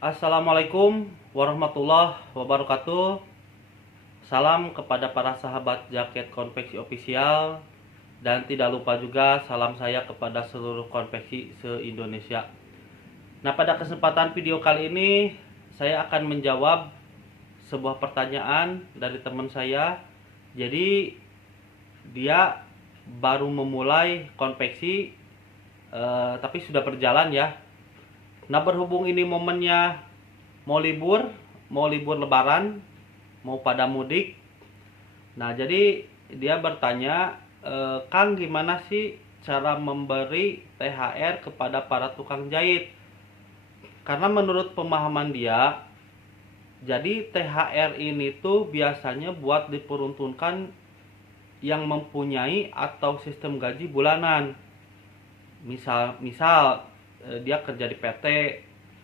Assalamualaikum warahmatullahi wabarakatuh. Salam kepada para sahabat jaket konveksi official. Dan tidak lupa juga salam saya kepada seluruh konveksi se-Indonesia. Nah, pada kesempatan video kali ini saya akan menjawab sebuah pertanyaan dari teman saya. Jadi dia baru memulai konveksi, tapi sudah berjalan ya. Nah, berhubung ini momennya mau libur lebaran, mau pada mudik. Nah, jadi dia bertanya, Kang, gimana sih cara memberi THR kepada para tukang jahit? Karena menurut pemahaman dia, jadi THR ini tuh biasanya buat diperuntukkan yang mempunyai atau sistem gaji bulanan. Misal dia kerja di PT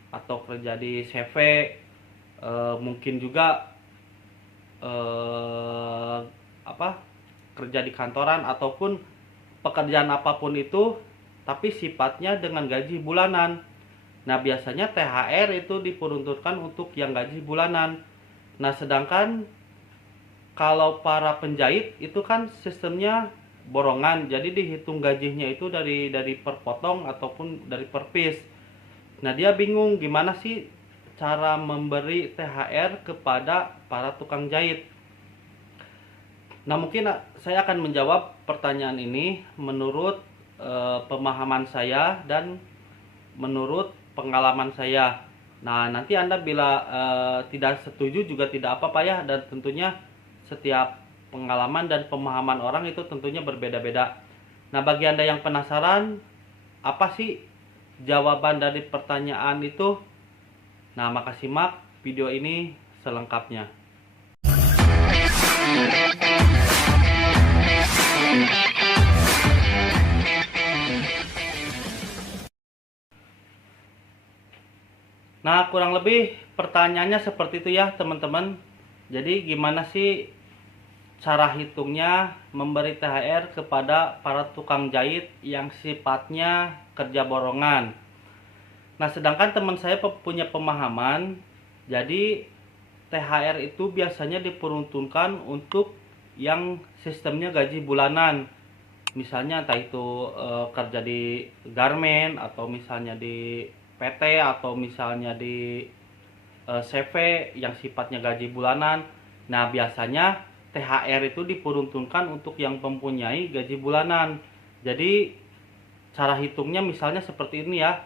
atau kerja di CV, mungkin juga apa kerja di kantoran ataupun pekerjaan apapun itu, tapi sifatnya dengan gaji bulanan. Nah, biasanya THR itu diperuntukkan untuk yang gaji bulanan. Nah, sedangkan kalau para penjahit itu kan sistemnya borongan, jadi dihitung gajinya itu dari per potong ataupun dari per piece. Nah, dia bingung gimana sih cara memberi THR kepada para tukang jahit. Nah, mungkin saya akan menjawab pertanyaan ini menurut pemahaman saya dan menurut pengalaman saya. Nah, nanti Anda bila tidak setuju juga tidak apa-apa ya, dan tentunya setiap pengalaman dan pemahaman orang itu tentunya berbeda-beda. Nah, bagi Anda yang penasaran apa sih jawaban dari pertanyaan itu, nah maka simak video ini selengkapnya. Nah, kurang lebih pertanyaannya seperti itu ya teman-teman. Jadi gimana sih cara hitungnya memberi THR kepada para tukang jahit yang sifatnya kerja borongan. Nah, sedangkan teman saya punya pemahaman, jadi THR itu biasanya diperuntukkan untuk yang sistemnya gaji bulanan. Misalnya entah itu kerja di garment, atau misalnya di PT, atau misalnya di CV yang sifatnya gaji bulanan. Nah, biasanya THR itu diperuntukkan untuk yang mempunyai gaji bulanan. Jadi cara hitungnya misalnya seperti ini ya.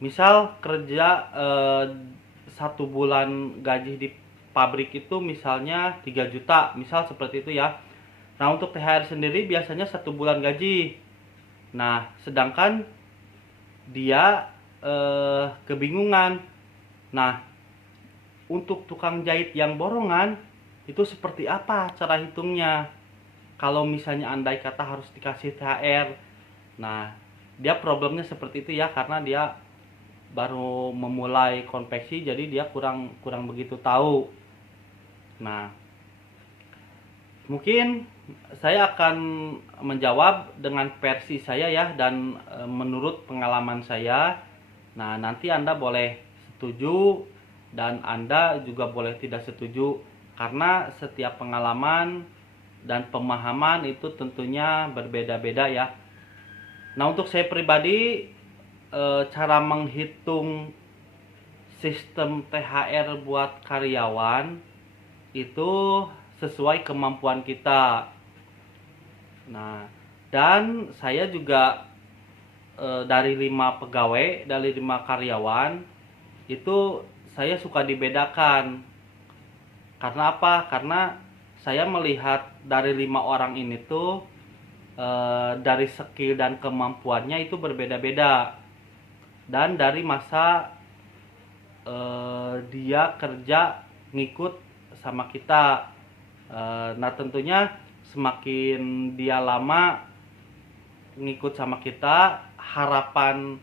Misal kerja 1 bulan gaji di pabrik itu misalnya 3 juta, misal seperti itu ya. Nah, untuk THR sendiri biasanya 1 bulan gaji. Nah, sedangkan dia kebingungan. Nah, untuk tukang jahit yang borongan itu seperti apa cara hitungnya? Kalau misalnya andai kata harus dikasih THR. Nah, dia problemnya seperti itu ya, karena dia baru memulai konveksi, jadi dia kurang begitu tahu. Nah, mungkin saya akan menjawab dengan versi saya ya, dan menurut pengalaman saya. Nah, nanti Anda boleh setuju dan Anda juga boleh tidak setuju, karena setiap pengalaman dan pemahaman itu tentunya berbeda-beda ya. Nah, untuk saya pribadi, cara menghitung sistem THR buat karyawan itu sesuai kemampuan kita. Nah, dan saya juga dari 5 pegawai, dari 5 karyawan itu saya suka dibedakan. Karena apa? Karena saya melihat dari 5 orang ini tuh dari skill dan kemampuannya itu berbeda-beda, dan dari masa dia kerja ngikut sama kita. Nah, tentunya semakin dia lama ngikut sama kita, harapan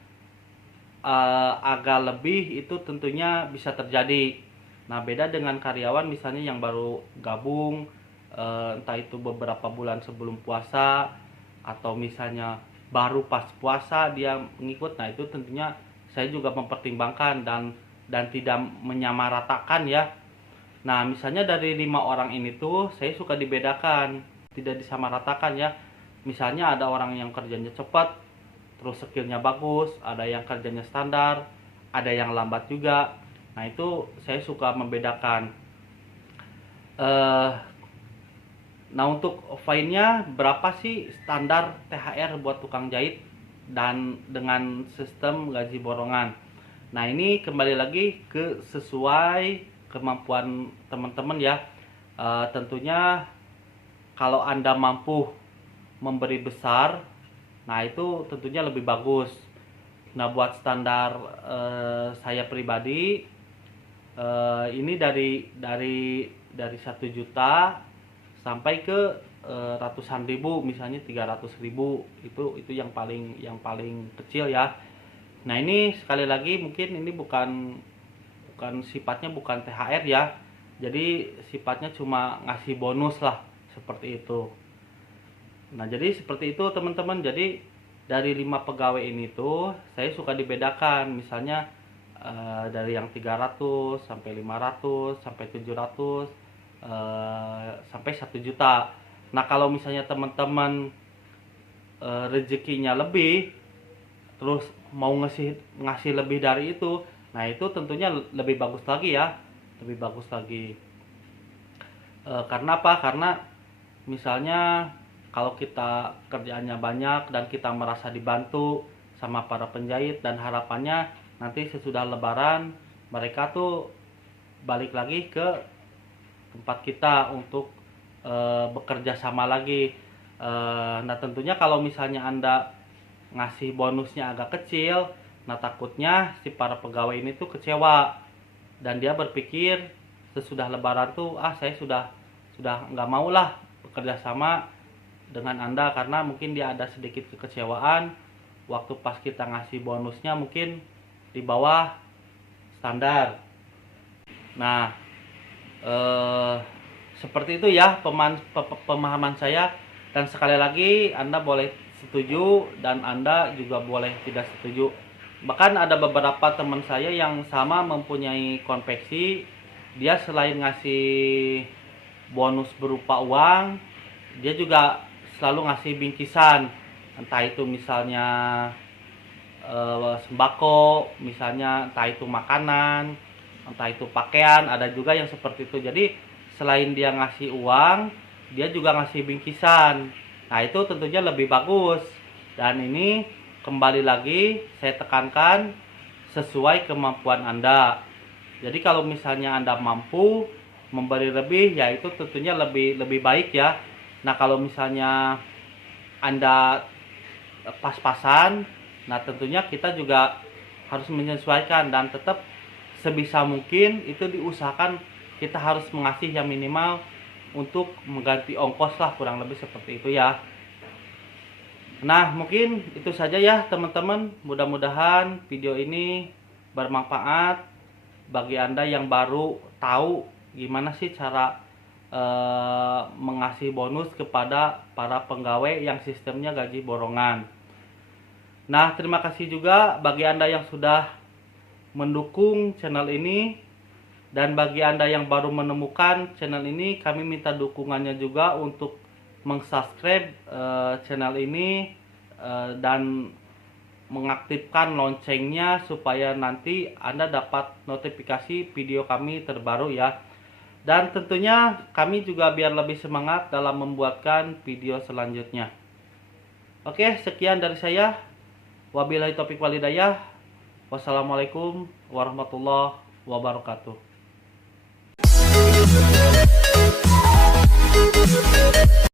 agak lebih itu tentunya bisa terjadi. Nah, beda dengan karyawan misalnya yang baru gabung, entah itu beberapa bulan sebelum puasa atau misalnya baru pas puasa dia mengikut. Nah, itu tentunya saya juga mempertimbangkan, dan dan tidak menyamaratakan ya. Nah, misalnya dari 5 orang ini tuh saya suka dibedakan, tidak disamaratakan ya. Misalnya ada orang yang kerjanya cepat, terus skillnya bagus, ada yang kerjanya standar, ada yang lambat juga. Nah, itu saya suka membedakan. Nah, untuk fine-nya berapa sih standar THR buat tukang jahit dan dengan sistem gaji borongan? Nah, ini kembali lagi ke sesuai kemampuan teman-teman ya. Tentunya kalau Anda mampu memberi besar, nah itu tentunya lebih bagus. Nah, buat standar saya pribadi, ini dari 1 juta sampai ke ratusan ribu, misalnya 300.000, itu yang paling kecil ya. Nah, ini sekali lagi mungkin ini bukan sifatnya bukan THR ya, jadi sifatnya cuma ngasih bonus lah, seperti itu. Nah, jadi seperti itu teman-teman. Jadi dari 5 pegawai ini tuh saya suka dibedakan, misalnya dari yang 300 sampai 500 sampai 700 sampai 1 juta. Nah, kalau misalnya teman-teman rezekinya lebih, terus mau ngasih lebih dari itu, nah itu tentunya lebih bagus lagi ya, lebih bagus lagi. Karena apa? Karena misalnya kalau kita kerjaannya banyak dan kita merasa dibantu sama para penjahit, dan harapannya nanti sesudah lebaran mereka tuh balik lagi ke tempat kita untuk bekerja sama lagi. Nah, tentunya kalau misalnya Anda ngasih bonusnya agak kecil, nah takutnya si para pegawai ini tuh kecewa dan dia berpikir sesudah lebaran tuh saya sudah nggak mau lah bekerja sama dengan Anda, karena mungkin dia ada sedikit kekecewaan waktu pas kita ngasih bonusnya mungkin di bawah standar. Nah, seperti itu ya pemahaman saya, dan sekali lagi Anda boleh setuju dan Anda juga boleh tidak setuju. Bahkan ada beberapa teman saya yang sama mempunyai konveksi, dia selain ngasih bonus berupa uang, dia juga selalu ngasih bingkisan, entah itu misalnya sembako, misalnya entah itu makanan, entah itu pakaian, ada juga yang seperti itu. Jadi selain dia ngasih uang, dia juga ngasih bingkisan. Nah, itu tentunya lebih bagus. Dan ini kembali lagi saya tekankan sesuai kemampuan Anda. Jadi kalau misalnya Anda mampu memberi lebih, ya itu tentunya lebih baik ya. Nah, kalau misalnya Anda pas-pasan, nah tentunya kita juga harus menyesuaikan, dan tetap sebisa mungkin itu diusahakan kita harus mengasih yang minimal untuk mengganti ongkos lah, kurang lebih seperti itu ya. Nah, mungkin itu saja ya teman-teman. Mudah-mudahan video ini bermanfaat bagi Anda yang baru tahu gimana sih cara mengasih bonus kepada para pegawai yang sistemnya gaji borongan. Nah, terima kasih juga bagi Anda yang sudah mendukung channel ini, dan bagi Anda yang baru menemukan channel ini, kami minta dukungannya juga untuk meng-subscribe channel ini dan mengaktifkan loncengnya supaya nanti Anda dapat notifikasi video kami terbaru ya. Dan tentunya kami juga biar lebih semangat dalam membuatkan video selanjutnya. Oke, sekian dari saya. Wabillahi taufiq wal hidayah. Wassalamualaikum warahmatullahi wabarakatuh.